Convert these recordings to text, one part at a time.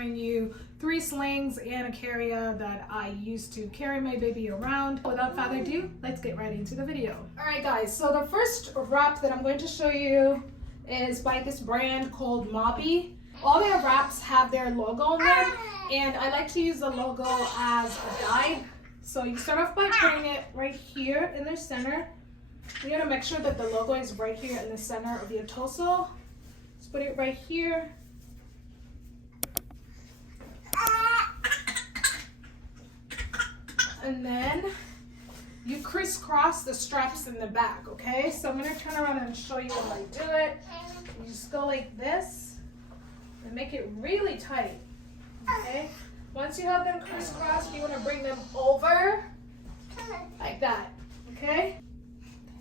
showing you 3 slings and a carrier that I use to carry my baby around. Without further ado, let's get right into the video. Alright guys, so the first wrap that I'm going to show you is by this brand called Moby. All their wraps have their logo on them, and I like to use the logo as a guide. So you start off by putting it right here in the center. You gotta make sure that the logo is right here in the center of your torso. Just put it right here. And then you crisscross the straps in the back, okay? So I'm gonna turn around and show you how I do it. You just go like this and make it really tight, okay? Once you have them crisscrossed, you wanna bring them over like that, okay?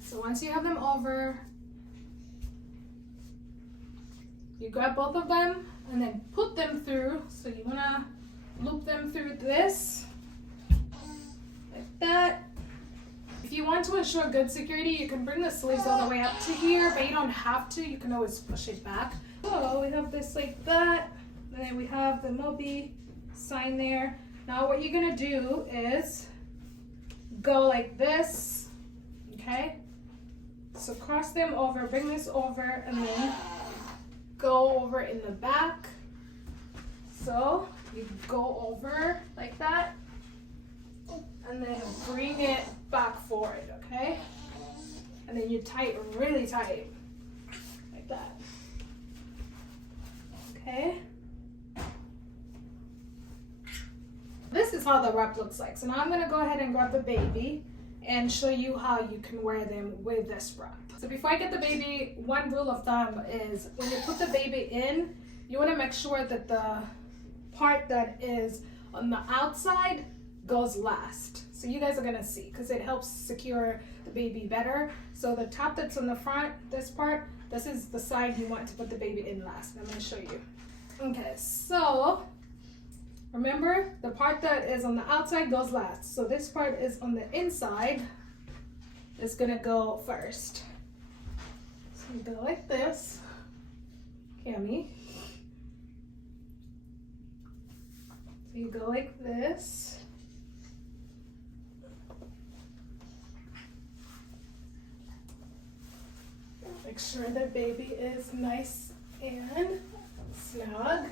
So once you have them over, you grab both of them and then put them through. So you wanna loop them through this, like that. If you want to ensure good security, you can bring the sleeves all the way up to here, but you don't have to. You can always push it back. So we have this like that, and then we have the Moby sign there. Now what you're gonna do is go like this, okay? So cross them over, bring this over, and then go over in the back. So you go over like that, and then bring it back forward, okay? And then you tie it really tight, like that, okay? This is how the wrap looks like. So now I'm gonna go ahead and grab the baby and show you how you can wear them with this wrap. So before I get the baby, one rule of thumb is when you put the baby in, you wanna make sure that the part that is on the outside goes last. So you guys are gonna see, because it helps secure the baby better. So the top that's on the front, this part, this is the side you want to put the baby in last. I'm gonna show you. Okay, so remember, the part that is on the outside goes last. So this part is on the inside, is gonna go first. So you go like this, Cammy. So you go like this. Make sure the baby is nice and snug,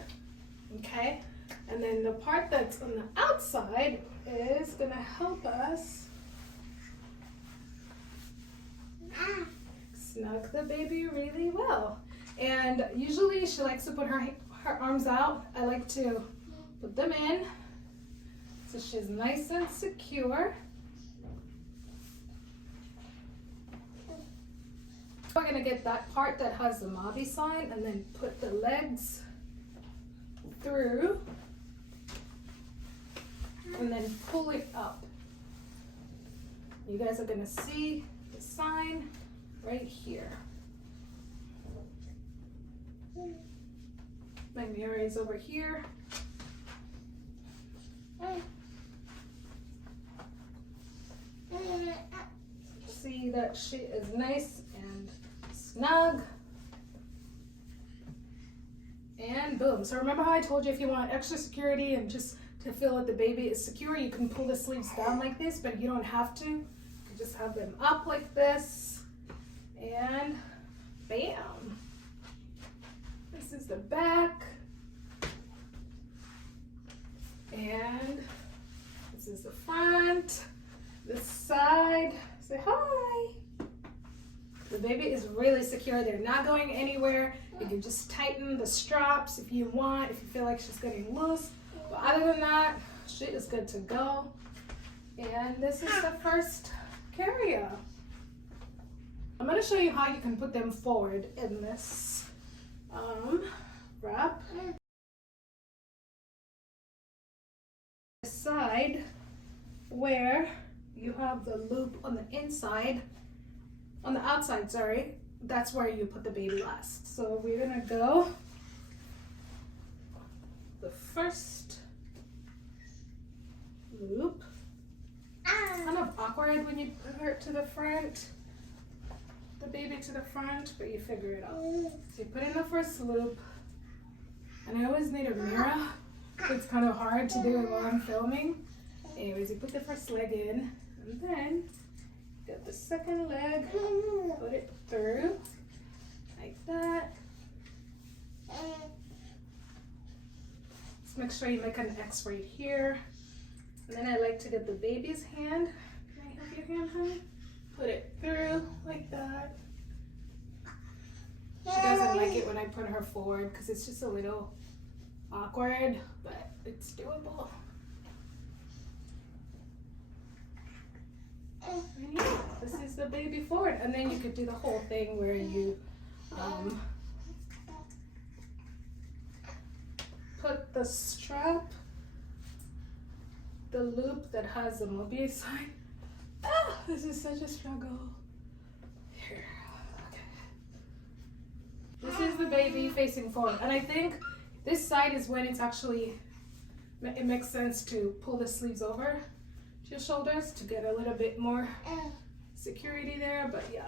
okay? And then the part that's on the outside is gonna help us snug the baby really well. And usually she likes to put her arms out. I like to put them in so she's nice and secure. We're gonna get that part that has the Moby sign and then put the legs through and then pull it up. You guys are gonna see the sign right here. My mirror is over here. See that she is nice and snug. And boom. So remember how I told you if you want extra security and just to feel that the baby is secure, you can pull the sleeves down like this, but you don't have to. You just have them up like this, and bam. This is the back, and this is the front, this side. Say hi. The baby is really secure. They're not going anywhere. You can just tighten the straps if you want, if you feel like she's getting loose. But other than that, she is good to go. And this is the first carrier. I'm going to show you how you can put them forward in this wrap. The side where you have the loop on the inside, on the outside, sorry, that's where you put the baby last. So we're gonna go the first loop. Kind of awkward when you put her to the front, the baby to the front, but you figure it out. So you put in the first loop, and I always need a mirror It's kind of hard to do it while I'm filming. Anyways, you put the first leg in, and then get the second leg, put it through, like that. Just make sure you make an X right here. And then I like to get the baby's hand. Can I have your hand, honey? Put it through, like that. She doesn't like it when I put her forward because it's just a little awkward, but it's doable. And yeah, this is the baby forward. And then you could do the whole thing where you put the strap, the loop that has the Moby sign. Ah, this is such a struggle. Here, okay. This is the baby facing forward. And I think this side is when it's actually, it makes sense to pull the sleeves over to your shoulders to get a little bit more security there, but yeah.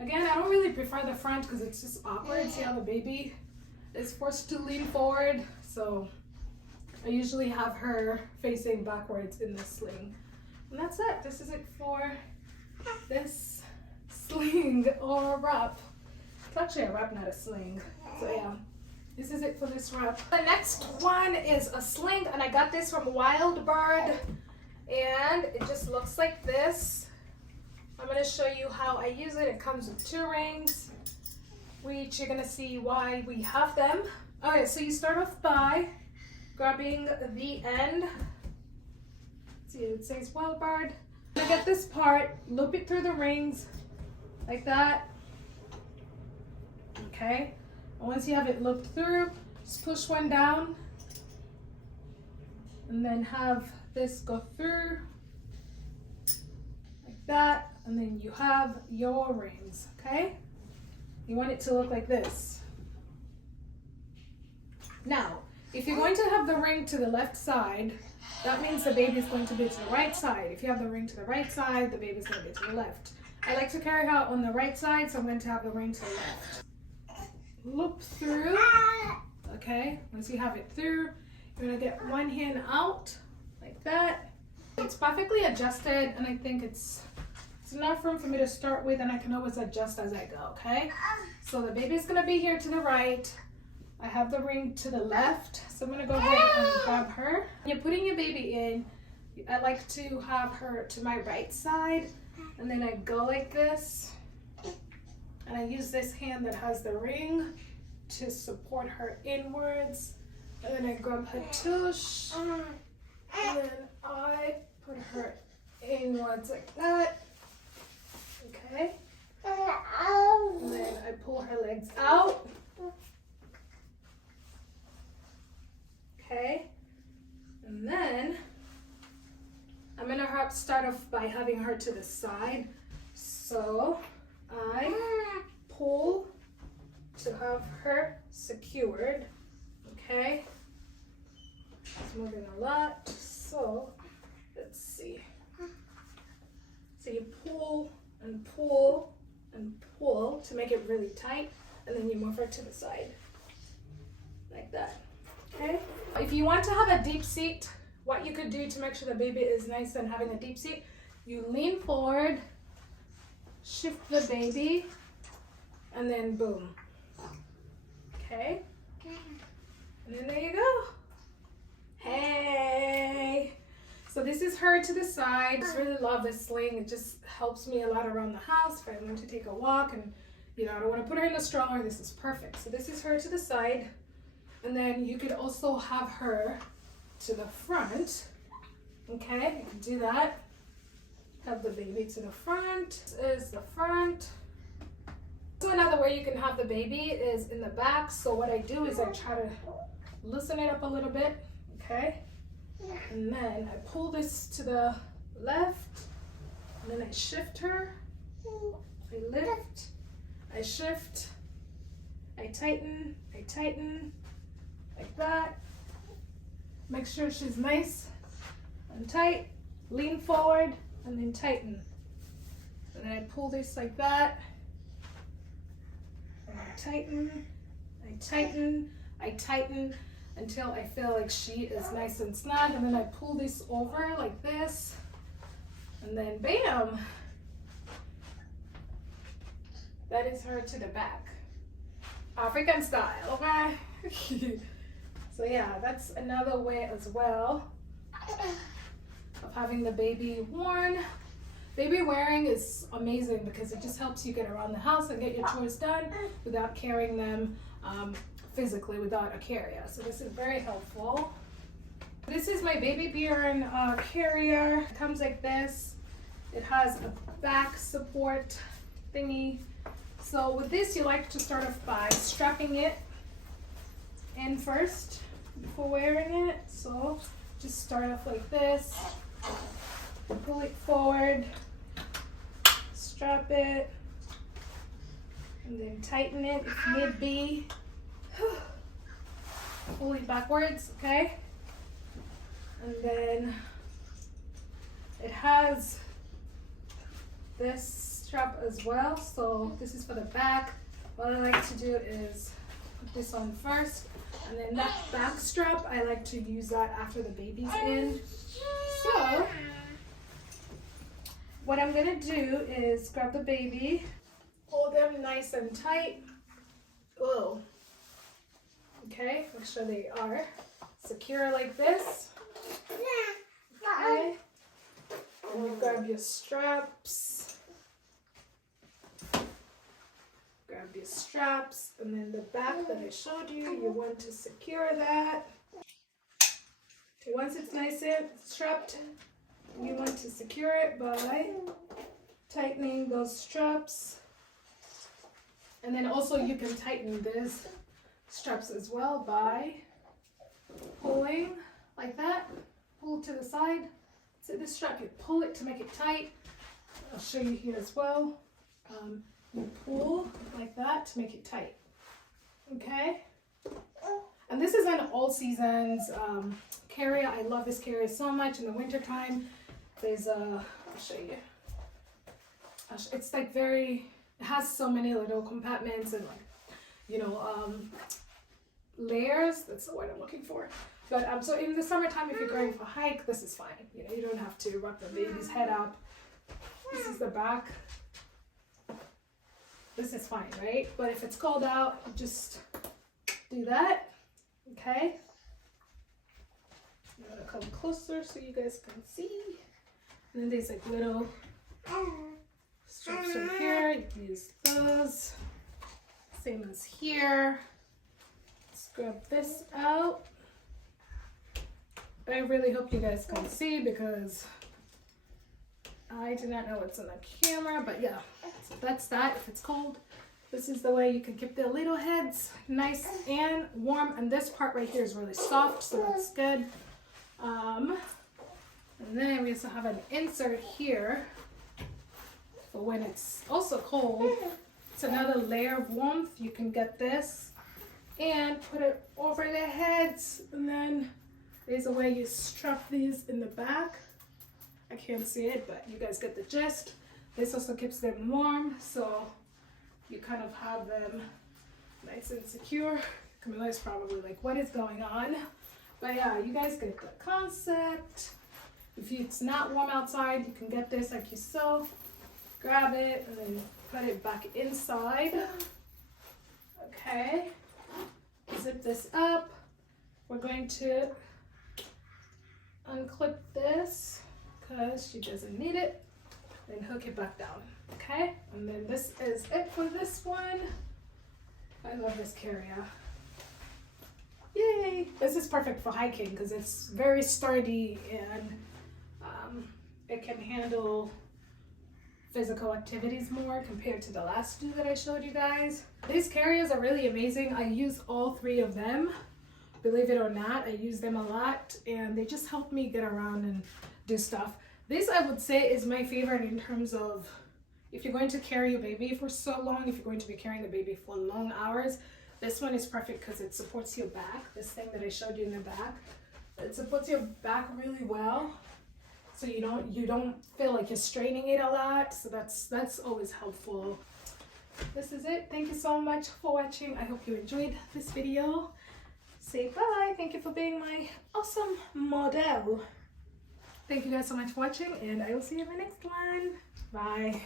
Again, I don't really prefer the front because it's just awkward. See how the baby is forced to lean forward, so I usually have her facing backwards in the sling. And that's it. This is it for this sling or wrap. It's actually a wrap, not a sling. So yeah, this is it for this wrap. The next one is a sling, and I got this from WildBird, and it just looks like this. I'm going to show you how I use it. It comes with 2 rings, which you're going to see why we have them. Okay, so you start off by grabbing the end. See, it says WildBird. To get this part, loop it through the rings like that. Okay, and once you have it looped through, just push one down and then have this go through like that, and then you have your rings. Okay, you want it to look like this. Now, if you're going to have the ring to the left side, that means the baby is going to be to the right side. If you have the ring to the right side, the baby is going to be to the left. I like to carry her on the right side, so I'm going to have the ring to the left. Loop through. Okay, once you have it through, you're going to get one hand out like that. It's perfectly adjusted, and I think it's enough room for me to start with, and I can always adjust as I go. Okay, so the baby's going to be here to the right. I have the ring to the left, so I'm going to go ahead and grab her. When you're putting your baby in, I like to have her to my right side, and then I go like this, and I use this hand that has the ring to support her inwards, and then I grab her tush, and then I put her inwards like that. Okay, and then I pull her legs out. Okay, and then I'm going to start off by having her to the side. So I pull to have her secured. Okay, it's moving a lot. So let's see. So you pull and pull and pull to make it really tight, and then you move her to the side like that. Okay. If you want to have a deep seat, what you could do to make sure the baby is nice and having a deep seat, you lean forward, shift the baby, and then boom. Okay. And then there you go. Hey. So this is her to the side. I just really love this sling. It just helps me a lot around the house if I want to take a walk and I don't want to put her in the stroller. This is perfect. So this is her to the side. And then you could also have her to the front. Okay, you can do that. Have the baby to the front. This is the front. So another way you can have the baby is in the back. So what I do is I try to loosen it up a little bit. Okay, and then I pull this to the left, and then I shift her. I lift, I shift, I tighten, like that. Make sure she's nice and tight. Lean forward and then tighten. And then I pull this like that. And I tighten, I tighten, I tighten. until I feel like she is nice and snug, and then I pull this over like this, and then bam, that is her to the back, African style, okay? So yeah, that's another way as well of having the baby worn. Baby wearing is amazing because it just helps you get around the house and get your chores done without carrying them physically without a carrier. So this is very helpful. This is my BabyBjorn carrier. It comes like this. It has a back support thingy. So with this, you like to start off by strapping it in first before wearing it. So just start off like this, pull it forward, strap it, and then tighten it if need be. Pull it backwards, okay? And then it has this strap as well. So this is for the back. What I like to do is put this on first, and then that back strap, I like to use that after the baby's in. So what I'm gonna do is grab the baby, hold them nice and tight. Whoa. Okay, make sure they are secure like this. Okay. And you grab your straps. Grab your straps, and then the back that I showed you, you want to secure that. Okay, once it's nice and strapped, you want to secure it by tightening those straps. And then also you can tighten these straps as well by pulling like that. Pull to the side. So this strap, you pull it to make it tight. I'll show you here as well. You pull like that to make it tight. Okay? And this is an all seasons carrier. I love this carrier so much. In the winter time, there's I'll show you. It's like very, it has so many little compartments and like, you know, layers. That's the word I'm looking for. But so in the summertime, if you're going for a hike, this is fine. You know, you don't have to wrap the baby's head up. This is the back. This is fine, right? But if it's cold out, just do that. Okay. I'm gonna come closer so you guys can see. And then there's like little straps right here. You can use those. Same as here. Let's grab this out. I really hope you guys can see because I do not know what's on the camera, but yeah, so that's that. If it's cold, this is the way you can keep the little heads nice and warm. And this part right here is really soft, so that's good. And then we also have an insert here for when it's also cold. It's another layer of warmth. You can get this and put it over the heads, and then there's a way you strap these in the back. I can't see it, but you guys get the gist. This also keeps them warm, so you kind of have them nice and secure. Camilla's probably like, what is going on? But yeah, you guys get the concept. If it's not warm outside, you can get this like you so. Grab it and then put it back inside. Okay. Zip this up. We're going to unclip this because she doesn't need it, then hook it back down. Okay, and then this is it for this one. I love this carrier. Yay! This is perfect for hiking because it's very sturdy and it can handle physical activities more compared to the last two that I showed you guys. These carriers are really amazing. I use all three of them. Believe it or not, I use them a lot and they just help me get around and do stuff. This I would say is my favorite in terms of if you're going to carry your baby for so long, if you're going to be carrying the baby for long hours, this one is perfect because it supports your back. This thing that I showed you in the back, it supports your back really well. So you don't feel like you're straining it a lot. So that's always helpful. This is it. Thank you so much for watching. I hope you enjoyed this video. say bye. Thank you for being my awesome model. Thank you guys so much for watching, and I will see you in the next one. Bye.